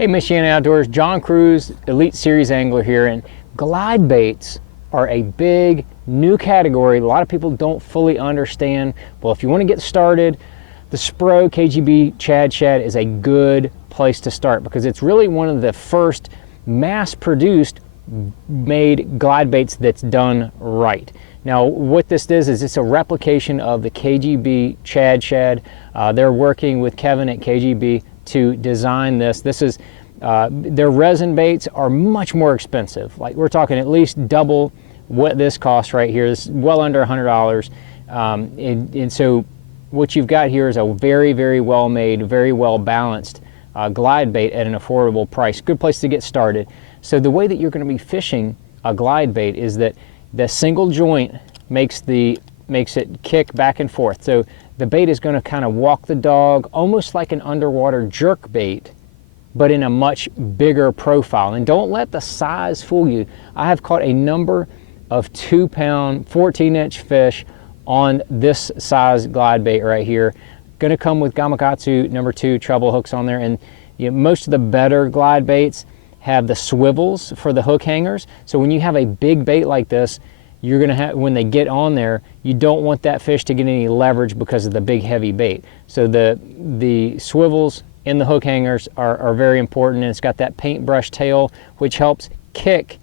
Hey Michiana Outdoors, John Cruz, Elite Series Angler here, and glide baits are a big new category. A lot of people don't fully understand. Well, if you want to get started, the Spro KGB Shad is a good place to start because it's really one of the first mass-produced made glide baits that's done right. Now what this is it's a replication of the KGB Shad. They're working with Kevin at KGB to design this. This is their resin baits are much more expensive. Like we're talking at least double what this costs right here. This is well under $100. And so what you've got here is a very, very well made, very well balanced glide bait at an affordable price. Good place to get started. So the way that you're going to be fishing a glide bait is that the single joint makes it kick back and forth. So the bait is going to kind of walk the dog almost like an underwater jerk bait, but in a much bigger profile. And don't let the size fool you. I have caught a number of 2-pound, 14-inch fish on this size glide bait right here. Going to come with Gamakatsu #2 treble hooks on there. And you know, most of the better glide baits have the swivels for the hook hangers. So when you have a big bait like this, you're going to have, when they get on there, you don't want that fish to get any leverage because of the big heavy bait. So the swivels in the hook hangers are very important, and it's got that paintbrush tail which helps kick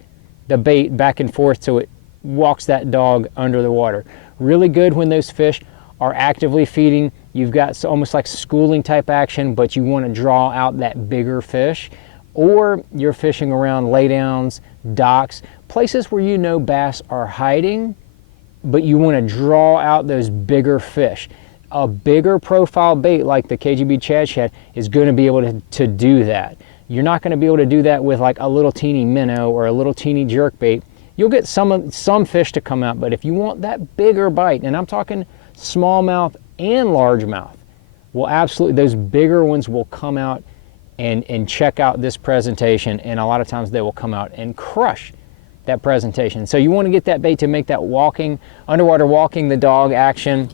the bait back and forth so it walks that dog under the water. Really good when those fish are actively feeding. You've got almost like schooling type action, but you want to draw out that bigger fish. Or you're fishing around laydowns, docks, places where you know bass are hiding, but you want to draw out those bigger fish. A bigger profile bait like the KGB Shad is going to be able to do that. You're not going to be able to do that with like a little teeny minnow or a little teeny jerk bait. You'll get some fish to come out, but if you want that bigger bite, and I'm talking smallmouth and largemouth, well, absolutely, those bigger ones will come out and check out this presentation, and a lot of times they will come out and crush that presentation. So you want to get that bait to make that underwater walking the dog action.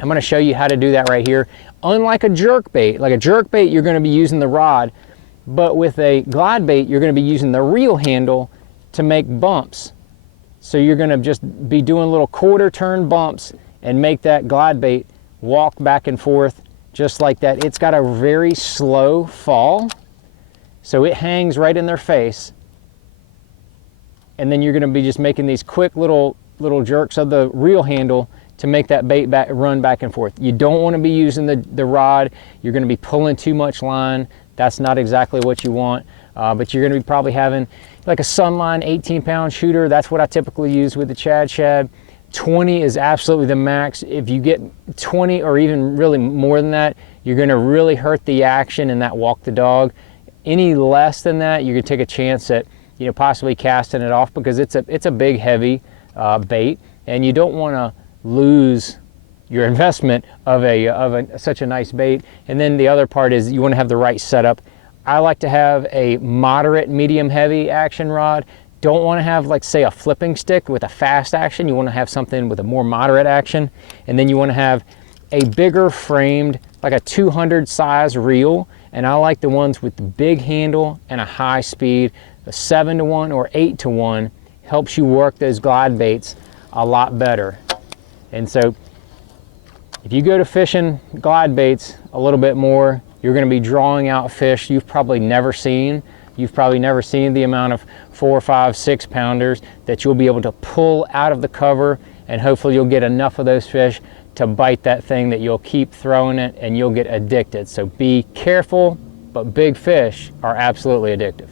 I'm going to show you how to do that right here. Unlike a jerk bait, like a jerk bait, you're going to be using the rod, but with a glide bait, you're going to be using the reel handle to make bumps. So you're going to just be doing little quarter turn bumps and make that glide bait walk back and forth just like that. It's got a very slow fall, so it hangs right in their face. And then you're going to be just making these quick little jerks of the reel handle to make that bait run back and forth. You don't want to be using the rod. You're going to be pulling too much line. That's not exactly what you want. But you're going to be probably having like a Sunline 18-pound shooter. That's what I typically use with the Shad. 20 is absolutely the max. If you get 20 or even really more than that, you're going to really hurt the action and that walk the dog. Any less than that, you're going to take a chance at possibly casting it off because it's a big heavy bait, and you don't want to lose your investment of such a nice bait. And then the other part is you want to have the right setup. I like to have a moderate, medium heavy action rod. Don't want to have, like, say, a flipping stick with a fast action. You want to have something with a more moderate action. And then you want to have a bigger framed, like a 200 size reel. And I like the ones with the big handle and a high speed. A 7-to-1 or 8-to-1 helps you work those glide baits a lot better. And so if you go to fishing glide baits a little bit more, you're going to be drawing out fish you've probably never seen. You've probably never seen the amount of 4, 5, 6 pounders that you'll be able to pull out of the cover, and hopefully you'll get enough of those fish to bite that thing that you'll keep throwing it and you'll get addicted. So be careful, but big fish are absolutely addictive.